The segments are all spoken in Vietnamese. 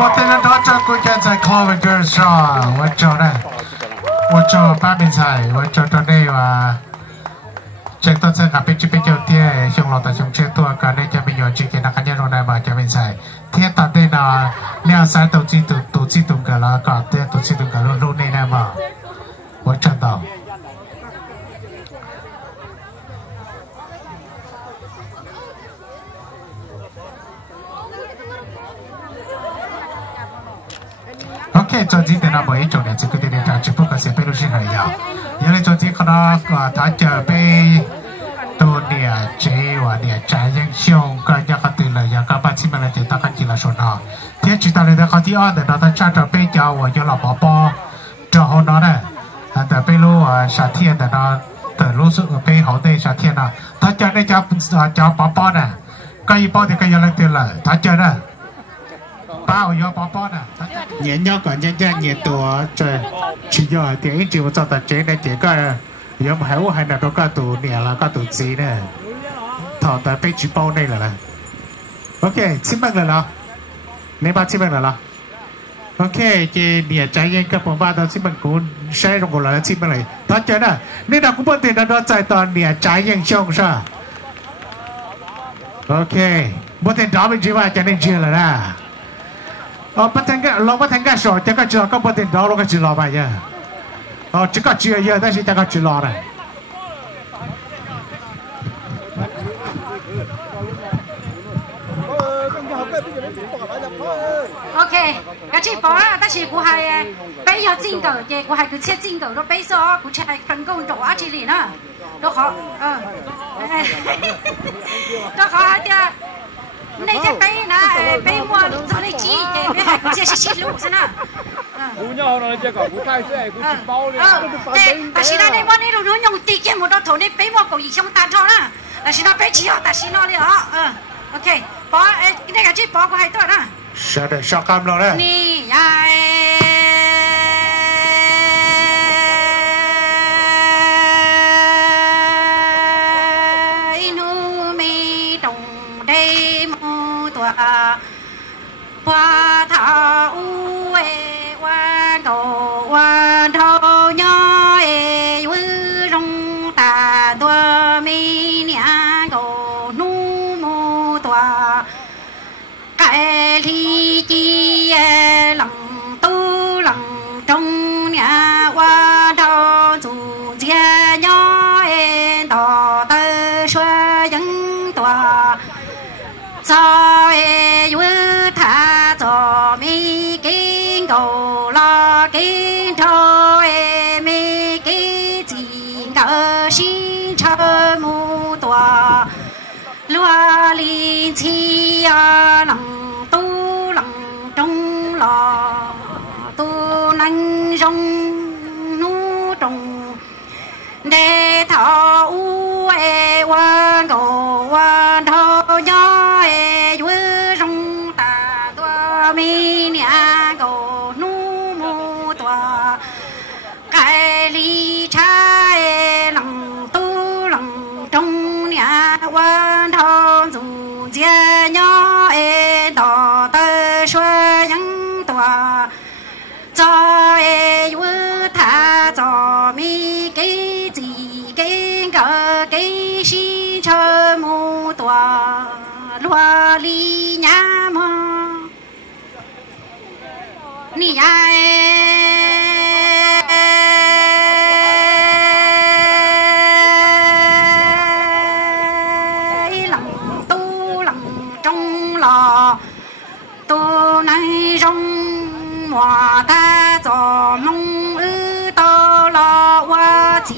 我等了多久？估计在考完个啥？我找呢，我找八面菜，我找到那个。Chắc tôi sẽ gặp bên chỗ tia trong lò tại trong chơi tua cả đây cho mình nhỏ chỉ cái nào cá nhân trong này mà cho mình xài thiết tập đây là neo sai tổ chức tung cả là cả tia tổ chức tung cả luôn luôn này nè mà vẫn chân tàu ok cho chị tên là mấy chỗ này chỉ có tên là chỉ có cái sẽ phải lưu hành nhau giờ này cho chị có đó thả chờ vềตัวเนี่ยเจ้าเนี่ยใจยังชงก็ยังก็ตื่นเลยยังก็ปัจจุบันเลยจะตั้งกันกี่ละส่วนอ่ะเที่ยจิตอะไรแต่เขาที่อ้อแต่เราต้องจ้าจะไปเจ้าว่าจะหลับปอปอจะหัวน้อเนี่ยแต่ไปรู้ว่าชาเทียนแต่เราแต่รู้สึกไปเขาได้ชาเทียนอ่ะถ้าเจอได้จะปอปอเนี่ยก็ยี่ปอที่ก็ยังเล่นตื่นเลยถ้าเจอเนี่ยป้าอยู่ปอปอเนี่ยเหยียดย่อก่อนเหยียดตัวจะชี้ย่อเดี๋ยวจริงๆว่าจะตัดเจ๊ในเดี๋ยวก็giờ mà hiểu hay là đó có tụ nè là có tụ gì nè thọ tại bên chỉ bao đây là ok xin mừng rồi đó nếu bạn xin mừng rồi đó ok chị nè trái yên các bạn ba đó xin mừng cũng sẽ trong gọi là xin mừng này đó chứ nè nên là cũng bất tiện là đó chạy toàn nè trái yên xong sao ok bất tiện đó mình chỉ vào cho nên chưa là ra bất tiện cái lo bất tiện cái sổ cho cái chưa có bất tiện đó lo cái chưa lo vậy nhá chỉ có chưa giờ但是大家知道了。OK， cái chị bỏ là ta chỉ của hai bây giờ chính cầu chị của hai cứ chết chính cầu đó bây giờ của chị cần công chỗ á chị liền á, đó khó, đó khó chứ. Này cái bây nè, bây mua cho này chị, bây hai của chị sẽ lũ xem nào. Cú nhau nó chỉ có cú thay xe, cú chim bao liền. Ta chỉ là này bọn này nó dùng tiền cái một đó thầu này bây mua cổ gì xong tan thôi nè, ta chỉ là bây chỉ ta chỉ nó đi đó, OK， bỏ cái này cái chị bỏ của hai tuổi nè. Sao đấy, sao cam rồi đấy? Nì ai nu mi đồng đây mu tòa qua thảo e quan cầu quan thâu nhó e vư rong ta tua mi nia cầu nu mu tòa cái li chi lòng tu lòng trong nhà qua đâu dù chia nhỏ em tỏ tơ xoa dân tòa cho em vui thả cho mi kinh cầu lo kinh thô em mi kinh chính cỡ xin chờ mu tòa loa linh chi lòng tu lòng trong lò tu năng rong nu trồng để thọ u e quan cầu quan thọ nhó e vui rong ta tua mi nia cầu nu mu tua cái ly cha e lòng tu lòng trong nia quan thọ dù chia nhỏ e tỏ tơ xoa những tòa cho e vui thả cho mi cái gì cái cỡ cái xin chờ mu tòa loa li nhá mò ni ai lòng tu lòng trong lò tu nay rong mò ta cho mong ư to lo qua chỉ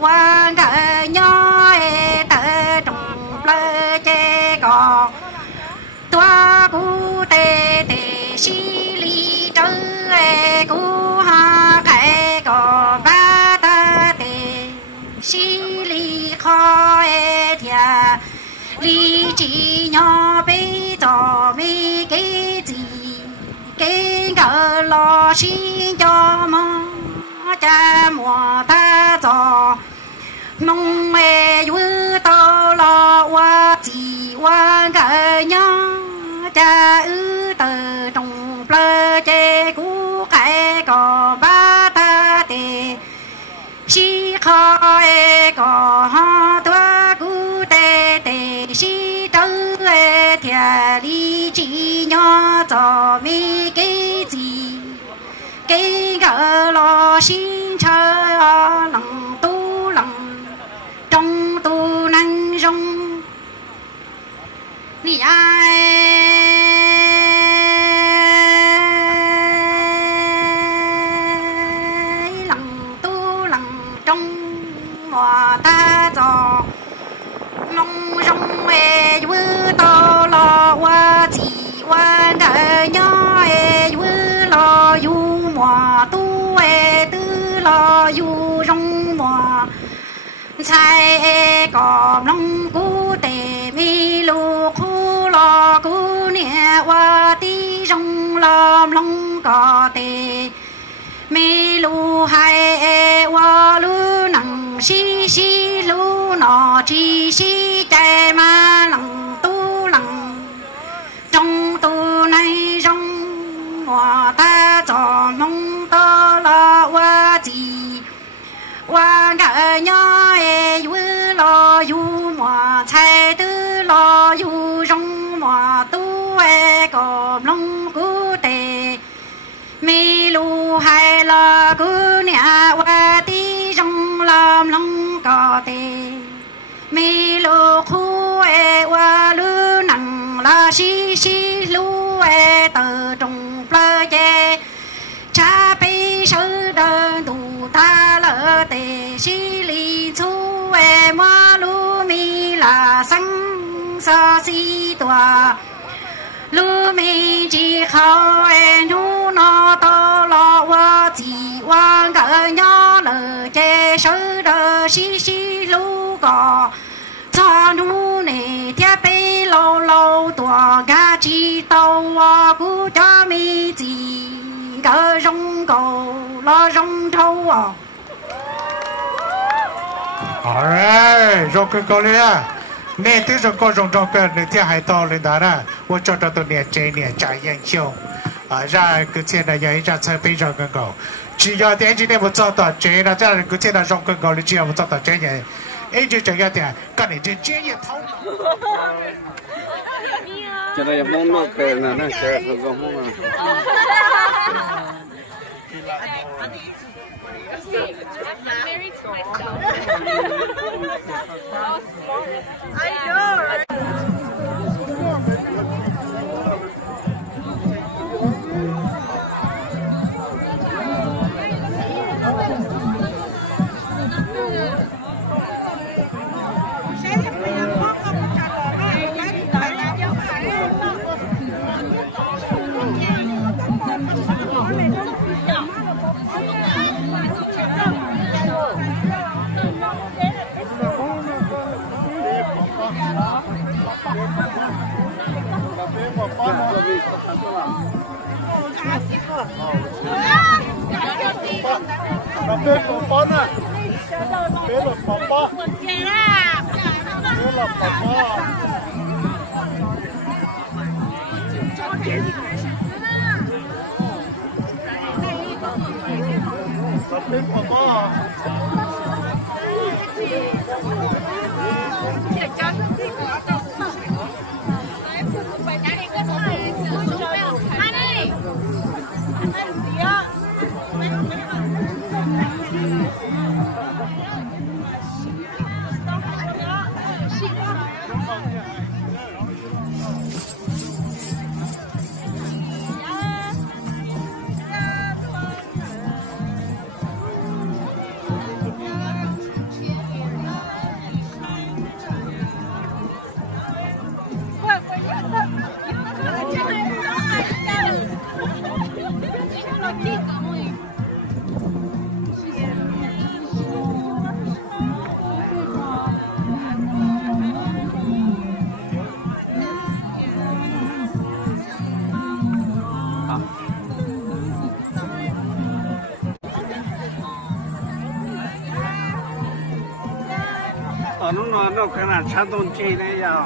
qua cả nhỏ e tơ trong lơ chê cò tua cu tê tê xí li trơ e cu ha cái cò ba ta tê xí li kho e thia li chỉ nhỏ bây giờ mi cái gì cái cỡ lo xin cho mong cha mùa ta cho mong mẹ vui to lo qua chỉ qua cỡ nhỏ cha ư tờ trong có tua cú tê tê si trâu thiệt lý chỉ nhỏ cho mi cái gì cái gỡ lo xin chờ lòng tu lòng trong tu năng rong ni ai hòa ta cho mong rong e vui to lo qua chỉ qua đời nhỏ e vui lo du mùa tu e tư lo du rong mùa sai e có long cú tề mi lu khu lo cú nè qua tí rong lo long có tề mi lu hai e qua lu nằng si si lu nọ chi si chạy ma lằng tu lằng trong tu này trong mùa ta cho mong to lo qua gì qua ngỡ nhỏ e vui lo du mùa chạy tư lo du trong mùa tu e có long cú tề mi lu hai lo cứ nhà qua tí trong làm long cò tê mi lu khu e qua lu nằng la si si lu e tờ trong plơ che cha pi sư đơn tù ta lỡ tê si li chu e ma lu mi là sang sa si tòa lu mi chỉ khâu e nu nó to lo qua chỉ qua gỡ nhỏ lỡ che sư đờ si si lu cò cho nu nè thiết bị lâu lâu tua gà chi tàu cú cho mi chỉ gỡ rong cầu lo rong thâu à. Alright, rong cầu đi à. Nè thứ rong cầu nè thiết hai to lên đó nè, tôi cho tôi nè chế nè trái yên chiêu, ra cái chuyện này vậy ra chơi bây giờ cái cầu, chỉ có tiền chỉ để một cho tao chế là ra cái chuyện là rong cầu là chỉ có một cho tao chế nhỉ, anh chỉ chơi cái tiền, cái này chỉ chế nhỉ thâu. Cho nên muốn nó cái là nó chơi không có muốn. nó cái là sản tôn chi đấy giờ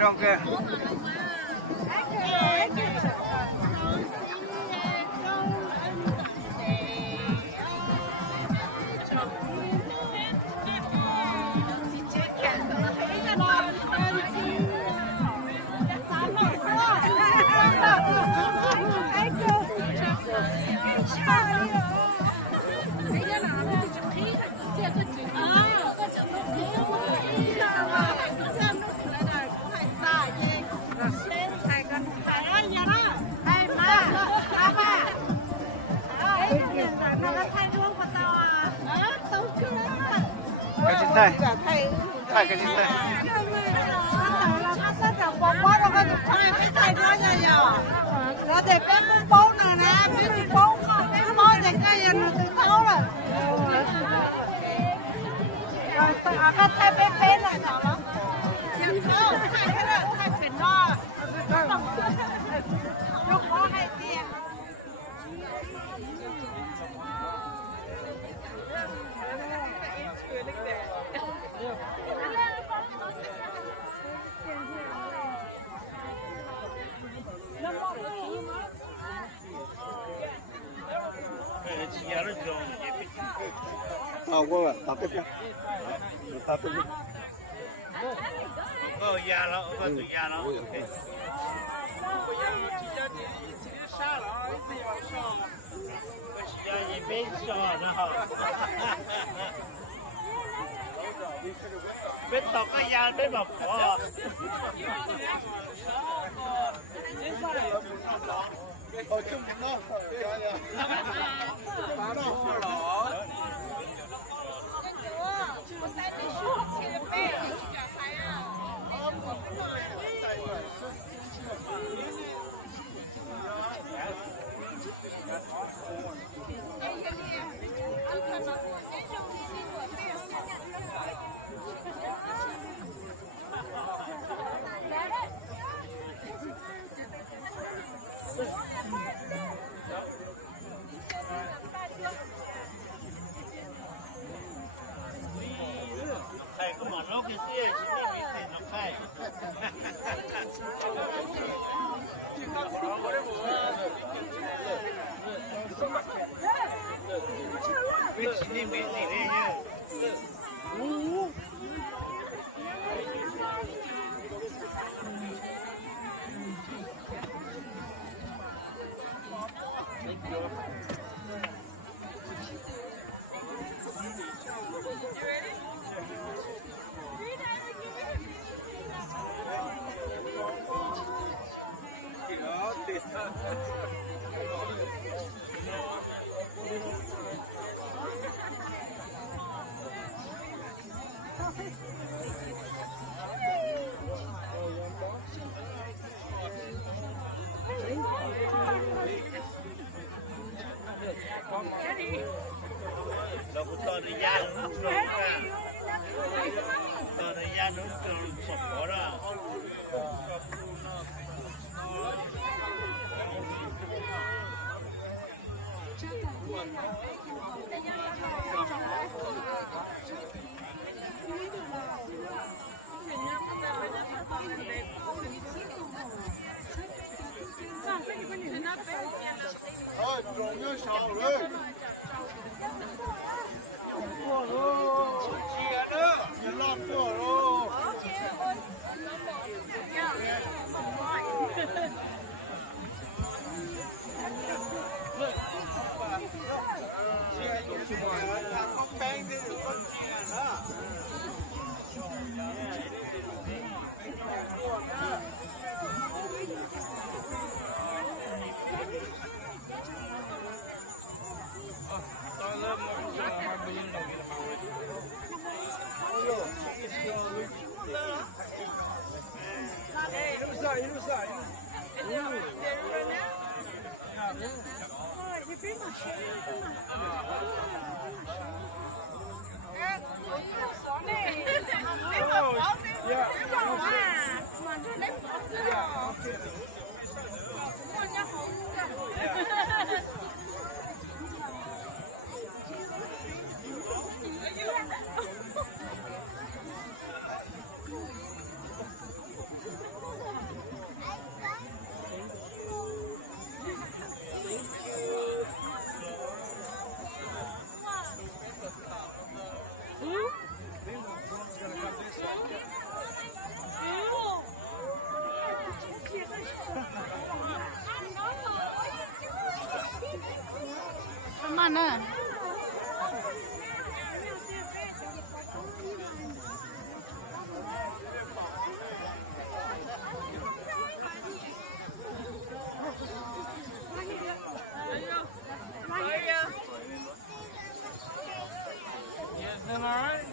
rong kia. Cái gì đây? Thay cái gì đây? Nó để cái bố này nè, cái bố để cái nó tự tháo rồi. Rồi cái thay bé này nào lắm. Thay cái đó, thay phải no. Lúc có hay tiền. Qua tập tiếp nha. Tập tiếp. Già nó, tụi già nó. Biết tao cái già biết mà bỏ. Chung nó. Phá nó phá nó. Thầy có mà nó cái gì thì nó khai. Biết gì biết gì đây nhá. Đâu có to đi ra nó trộn ra. To đi ra nó trộn sập bỏ ra. Thôi, trộn như sao rồi. Chia nữa, chia lót nữa rồi. Chia không bánh thì con chia nữa. mà nè. Am I right?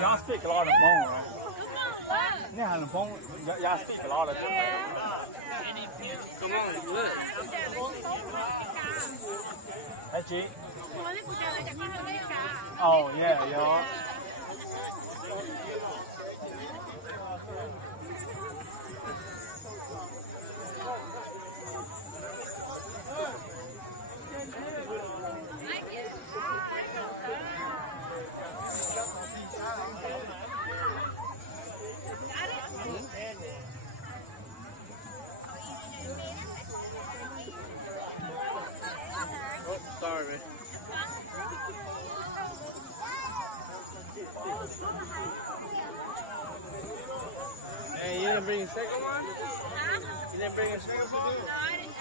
Y'all speak a lot of bone, right? Yeah, the bone. Y'all speak a lot of different. Come on, look. Hey, G. Oh, yeah, y'all. Oh, sorry, man. Hey, you didn't bring a second one? Huh? You didn't bring a second one? No, I didn't.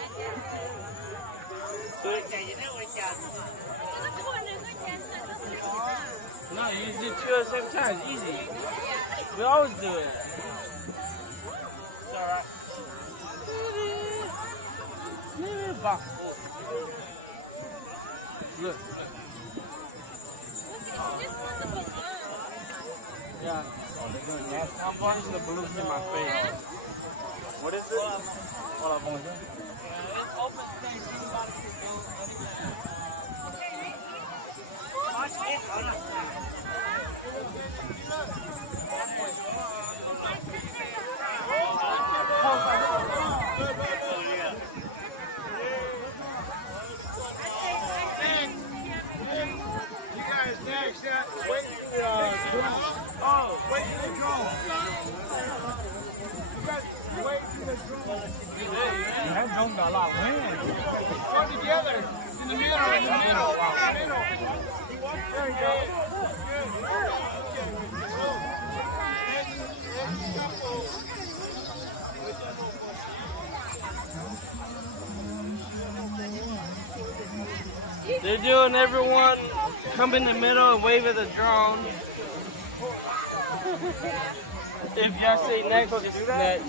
No, you do two at the same time. It's easy. We always do it. It's alright. Look. Yeah. I'm punching the balloons in my face. What is it? Hold on, it's open space. Anybody can do anything. Watch it. Next, yeah. Wait to drone. Oh, wait to the drone. You guys wait to the drone. That drone got a lot of wind. Come together. In the middle, in the middle. In the middle. There you go. They're doing everyone come in the middle and wave at the drone. If y'all say next, just next.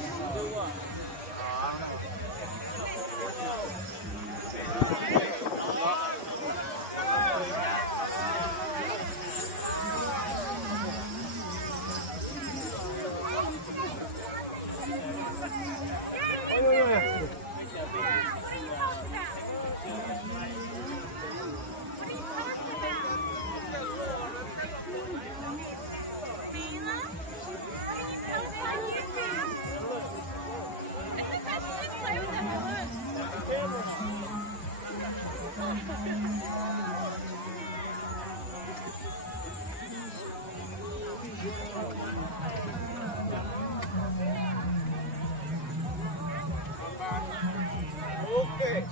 Okay.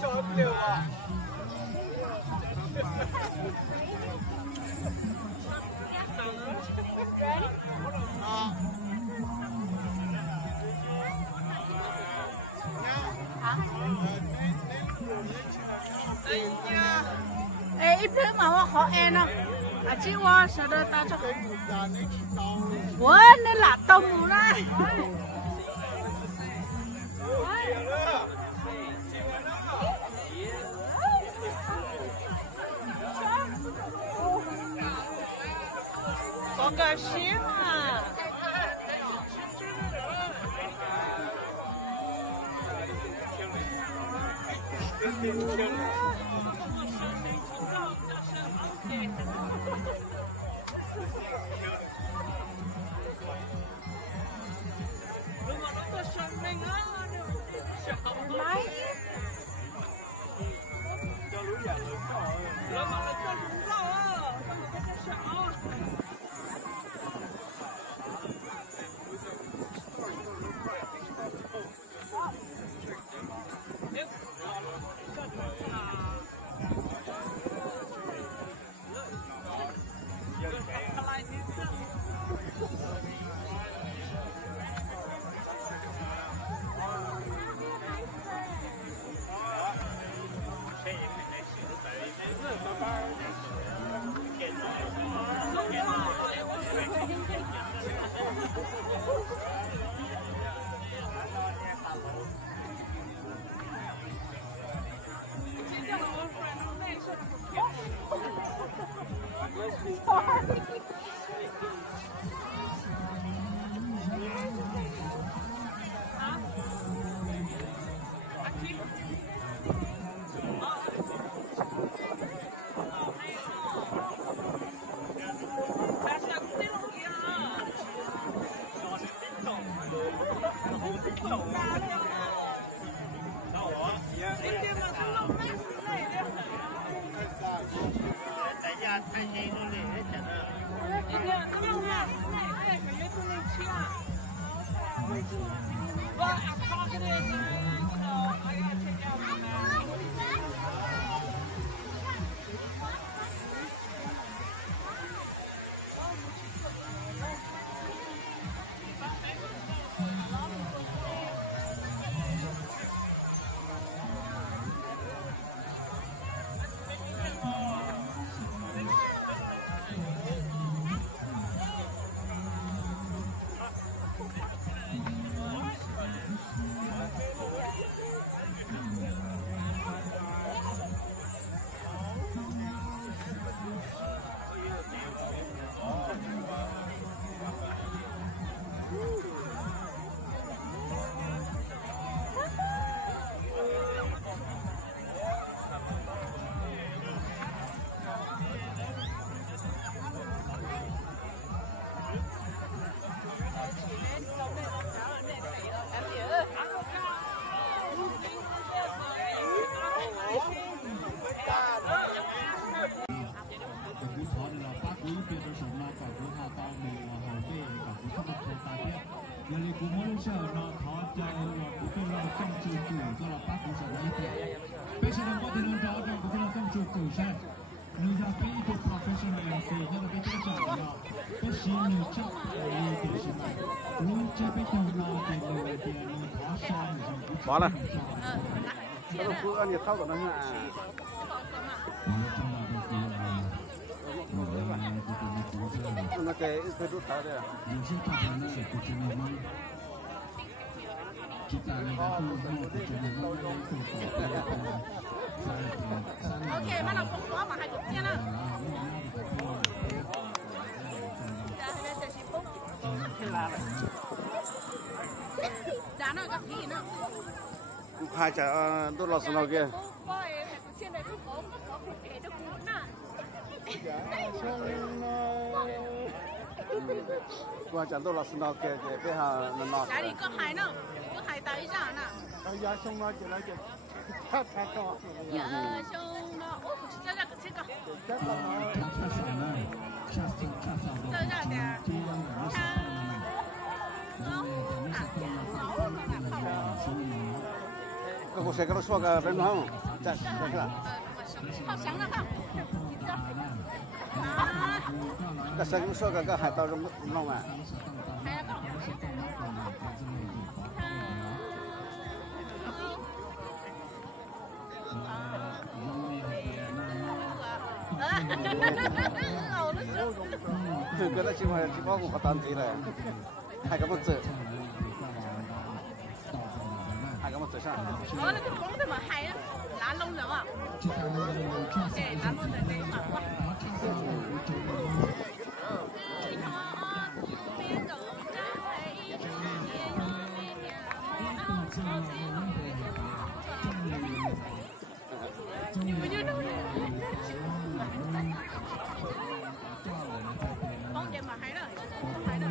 So blue. Ready? 哎，一边嘛我好爱呢，啊，今我舍得打出。我那拉到木了。好高兴啊！完了。这个不按你操作的呢。那给推出台的。OK， 马上工作嘛，还够钱呢。咋那个皮呢？看着都老是那个。我讲都老是那个给他那。家里个海呢？个海带上呢？呀，兄弟，进来进，太高。呀，兄弟，我不去这个这个。这个的，我谁跟他说个分钟？再是了。好香了哈。个谁跟说个海到这么弄完？ Từ cái đó chỉ có một cái tán gì này, hai cái một chữ, hai cái một chữ sao? Đó là cái con thì mà hay á, lá lông nữa à? Để lá lông để đây mà quá. Con vậy mà hay đó, hay đó.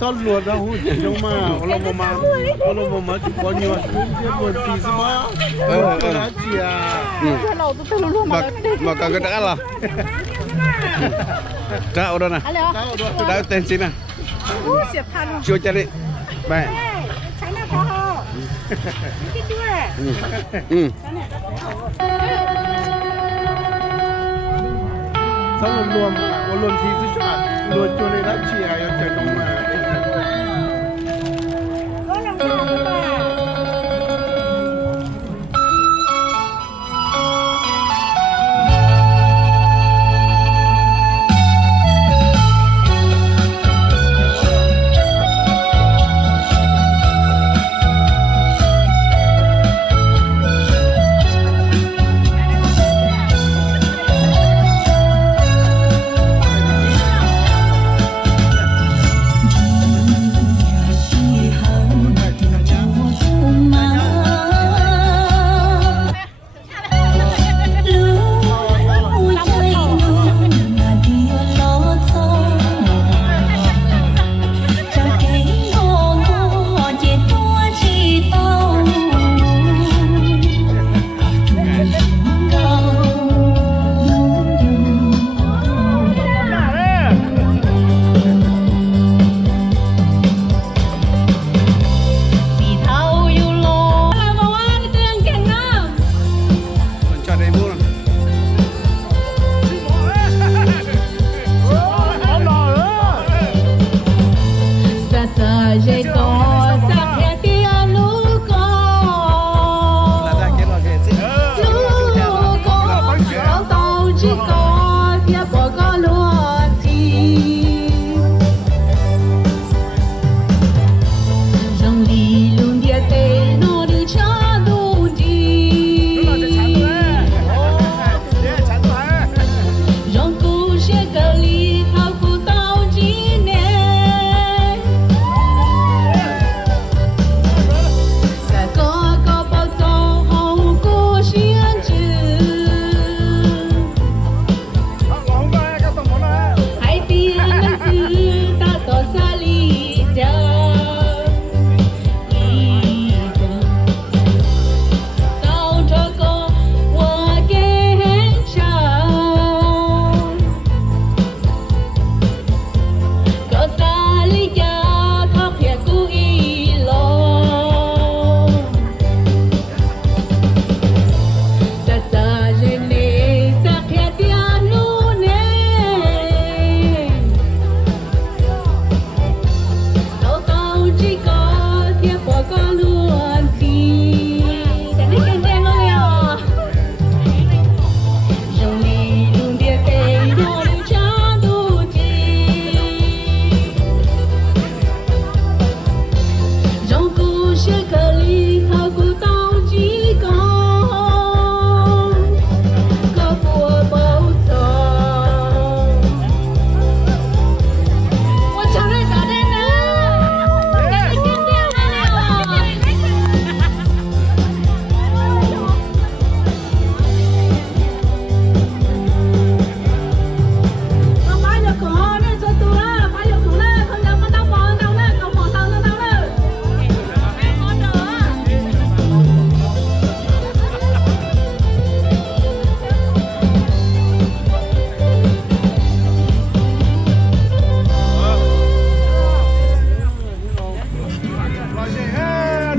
Sao luồn ra hút trong mà ông mà chụp bao nhiêu luồn tí mà đã chia mà cả cái đã là trao đó nè trao tên xin nè chưa chơi đi mẹ sao luồn tí chứ luồn cho nên đã chia chạy trong mà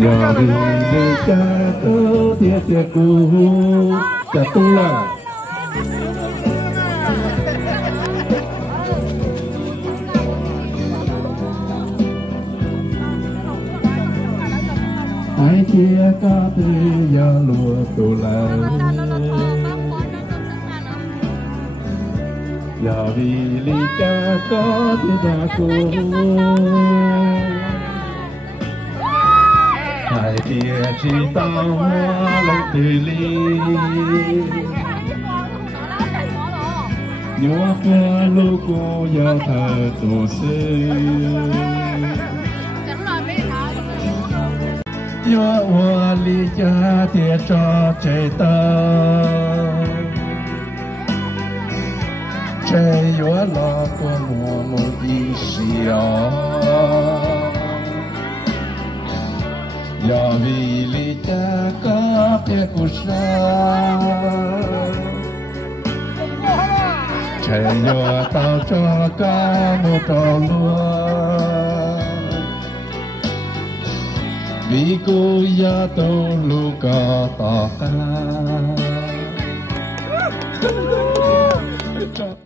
nhờ vì người cha tớ tia tia cũ chả tu là ai chia ca tư ya lùa tu là nhờ vì lý cha có tia cha cũ hai tia chỉ tao hoa lòng từ ly nhớ qua lúc cô giao thờ tổ sư nhớ hoa ly cha tia cho chạy tơ chạy nhớ lo của mùa một ý xìa giờ vì lý cha có cái cuộc sống chạy nhớ tao cho cả một trò luôn vì cô ya tô lu cả tỏ ca